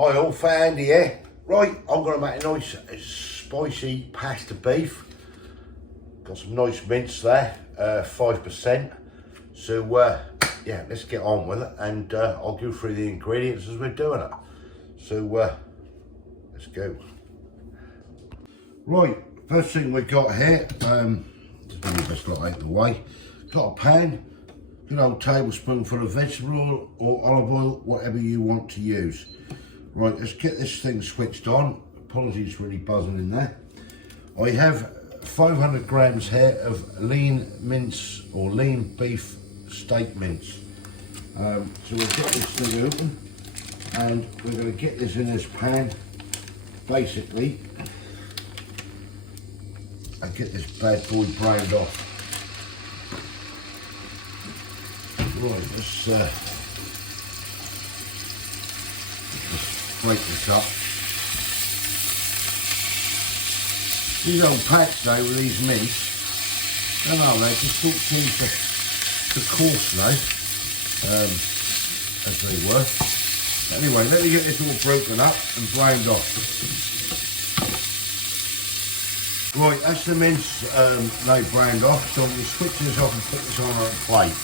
Hi all, Andy here. Right, I'm going to make a nice spicy pasta beef. Got some nice mince there, 5%. So yeah, let's get on with it, and I'll go through the ingredients as we're doing it. So let's go. Right, first thing we've got here, just move this lot out of the way. Got a pan, good old tablespoonful of vegetable oil or olive oil, whatever you want to use. Right, let's get this thing switched on. Apologies, really buzzing in there. I have 500 grams here of lean mince or lean beef steak mince. So we'll get this thing open and we're going to get this in this pan basically and get this bad boy browned off. Right, let's break this up. These old packs now with these mince, I don't know, they just don't seem to coarse now, as they were. Anyway, let me get this all broken up and browned off. Right, that's the mince now browned off, so we'll switch this off and put this on a plate.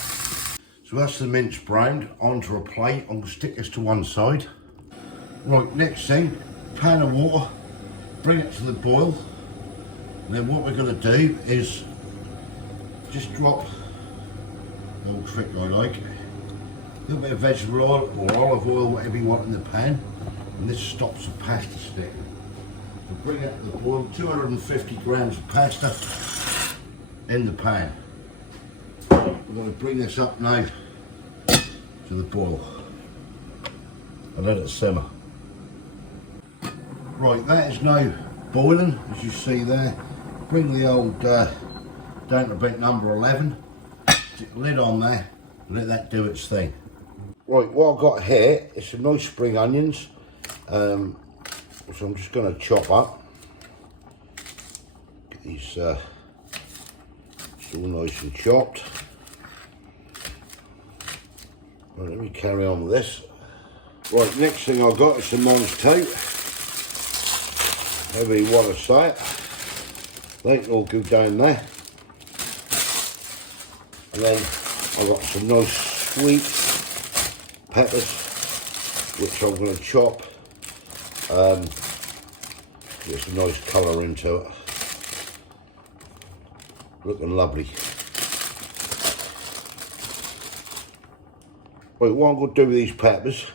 So that's the mince browned onto a plate. I'm going to stick this to one side. Right, next thing, pan of water, bring it to the boil. And then what we're going to do is just drop the old trick I like, a little bit of vegetable oil or olive oil, whatever you want in the pan, and this stops the pasta stick. So bring it to the boil, 250 grams of pasta in the pan. We're going to bring this up now to the boil and let it simmer. Right, that is now boiling, as you see there. Bring the old down to bit number 11, stick the lid on there, and let that do its thing. Right, what I've got here is some nice spring onions, which I'm just going to chop up. Get these all nice and chopped. Right, let me carry on with this. Right, next thing I've got is some Mons toast. However you want to say it. They can all go down there. And then I've got some nice sweet peppers, which I'm going to chop. Get some nice colour into it. Looking lovely. Right, what I'm going to do with these peppers,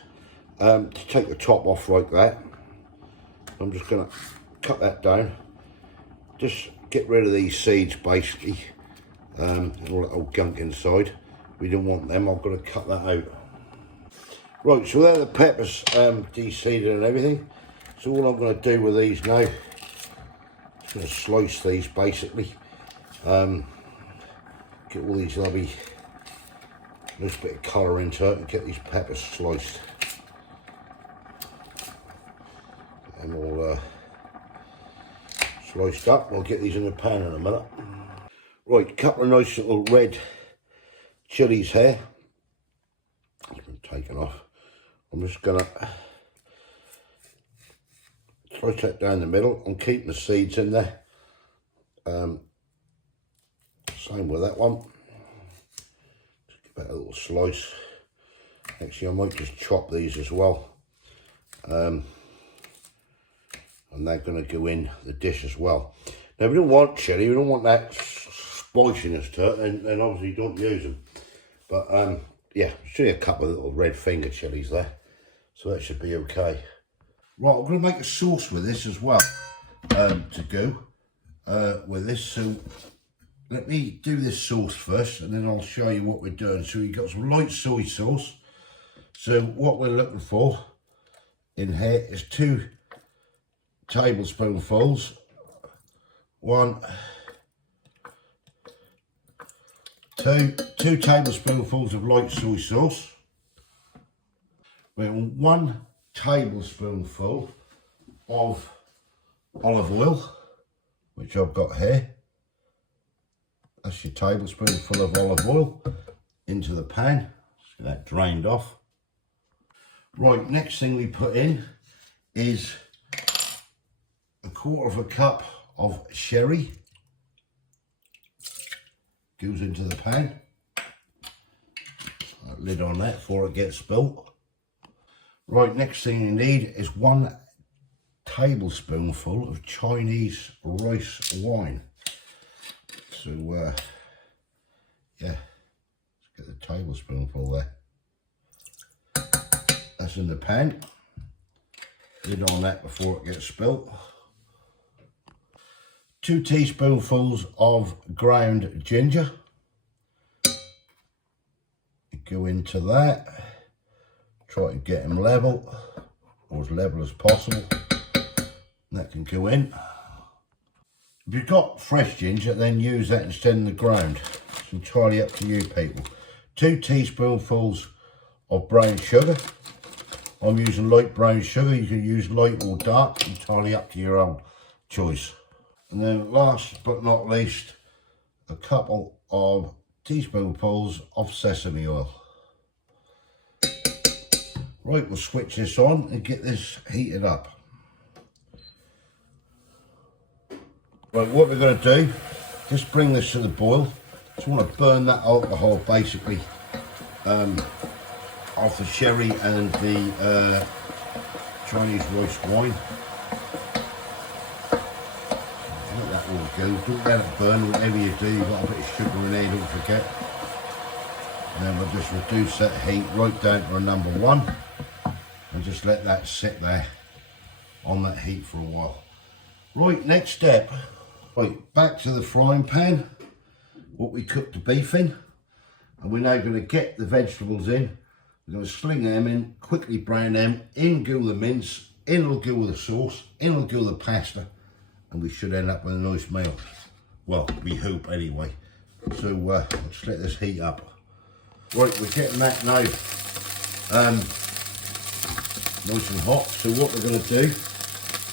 to take the top off like that, I'm just going to cut that down. Just get rid of these seeds basically, and all that old gunk inside. We don't want them, I've got to cut that out. Right, so there are the peppers de-seeded and everything. So all I'm going to do with these now, just going to slice these basically. Get all these lovely, nice bit of colour into it and get these peppers sliced. And all sliced up. We'll get these in the pan in a minute. Right, a couple of nice little red chilies here. It's been taken off. I'm just gonna slice that down the middle. I'm keeping the seeds in there. Same with that one. Just give that a little slice. Actually, I might just chop these as well. And they're going to go in the dish as well. Now, we don't want chilli, we don't want that spiciness to it, and obviously don't use them. But yeah, show you a couple of little red finger chilies there, so that should be okay. Right, I'm going to make a sauce with this as well, to go with this. So let me do this sauce first, and then I'll show you what we're doing. So we've got some light soy sauce. So what we're looking for in here is 2 tablespoonfuls, 2 tablespoonfuls of light soy sauce, 1 tablespoonful of olive oil, which I've got here. That's your tablespoonful of olive oil into the pan. Just get that drained off. Right, next thing we put in is a quarter of a cup of sherry. Goes into the pan. Lid on that before it gets spilt. Right, next thing you need is 1 tablespoonful of Chinese rice wine. So yeah, let's get the tablespoonful there. That's in the pan. Lid on that before it gets spilt. 2 teaspoonfuls of ground ginger. Go into that. Try to get them level, or as level as possible. That can go in. If you've got fresh ginger, then use that instead of the ground. It's entirely up to you people. 2 teaspoonfuls of brown sugar. I'm using light brown sugar. You can use light or dark, entirely up to your own choice. And then last but not least, a couple of teaspoonfuls of sesame oil. Right, we'll switch this on and get this heated up. Right, what we're going to do, just bring this to the boil. Just want to burn that alcohol basically off the sherry and the Chinese rice wine. Let that all go. Don't let it burn. Whatever you do, you've got a bit of sugar in there, don't forget. And then we'll just reduce that heat right down to a number 1 and just let that sit there on that heat for a while. Right, next step. Right, back to the frying pan, what we cooked the beef in, and we're now going to get the vegetables in. We're going to sling them in, quickly brown them, in go the mince, in will go the sauce, in will go the pasta, and we should end up with a nice meal. Well, we hope anyway. So let's let this heat up. Right, we're getting that now nice and hot. So what we're going to do,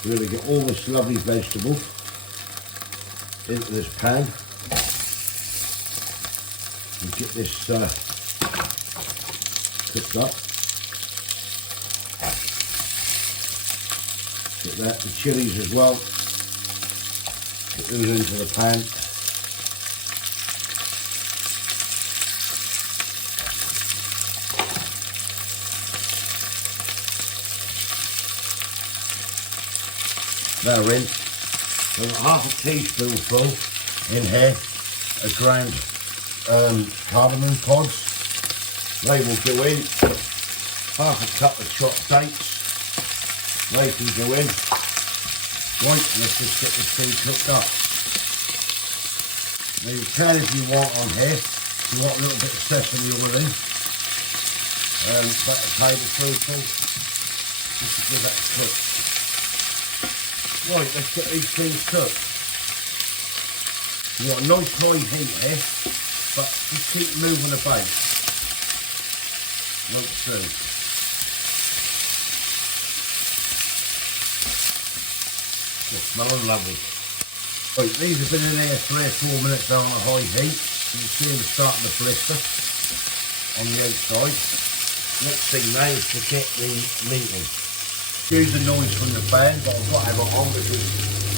we're going to get all this lovely vegetables into this pan and get this cooked up. Get that, the chilies as well. Get those into the pan. They're in. So half a teaspoonful in here of ground cardamom pods. They will go in. Half a cup of chopped dates. They can go in. Right, let's just get this thing cooked up. Now you can, if you want on here, if you want a little bit of sesame oil in, about a tablespoonful, just to give that a cook. Right, let's get these things cooked. You want a nice high heat here, but just keep moving about, like so. It's smelling lovely. Right, these have been in there 3 or 4 minutes on a high heat. You can see them starting to blister on the outside. Next thing now is to get the meat in. Excuse the noise from the fan, but I've got to have it on because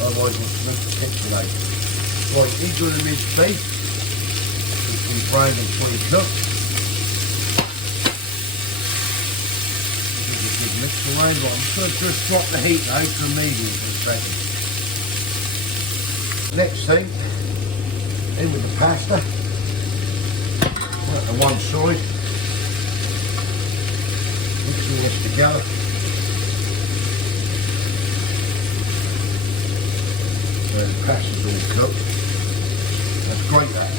otherwise I'll smoke the kitchen out. Right, these are the minced beef. It's been browned and fully cooked. This is a good mix around. Right, I'm just going to just drop the heat now to medium for a second. Next thing, in with the pasta. Put it to one side. Mixing this together. The pasta's all cooked. That's great, that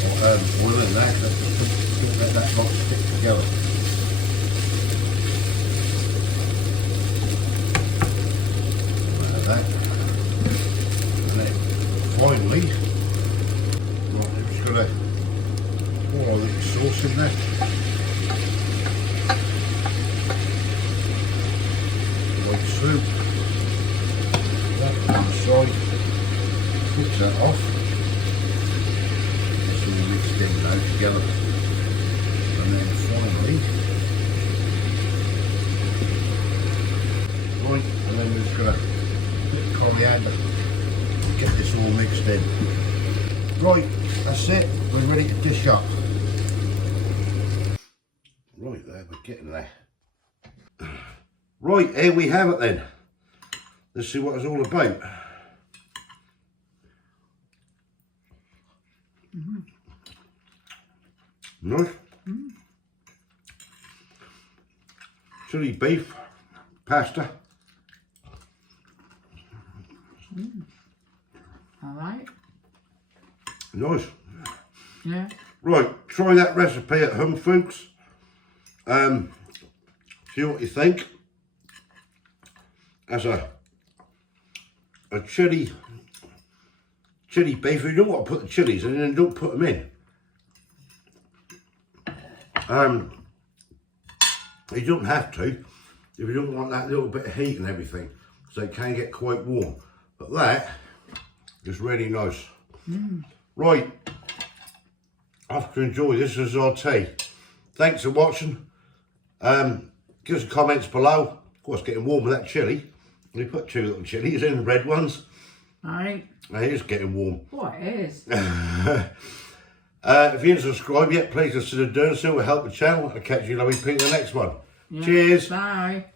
oil in that. Just let that lot stick together. Like that. And then finally, right, I'm just going to pour all the sauce in there. White soup. That on the side. Switch that off. That's all mixed in now together. And then finally, right, and then we've gonna put coriander, get this all mixed in. Right, that's it, we're ready to dish up. Right there, we're getting there. Right, here we have it then. Let's see what it's all about. Nice. Chili beef, pasta. All right. Nice. Yeah. Right, try that recipe at home, folks. See what you think. As a chili beef, you don't want to put the chilies in, then don't put them in. You don't have to if you don't want that little bit of heat and everything, so it can get quite warm. But that is really nice. Right, I have to enjoy this as our tea. Thanks for watching. Give us comments below. Of course, getting warm with that chilli. We put 2 little chilies in, red ones. Right. It is getting warm. Oh, it is. If you haven't subscribed yet, please consider doing so. It will help the channel. I'll catch you, Lovey Pink, in the next one. Yeah. Cheers. Bye.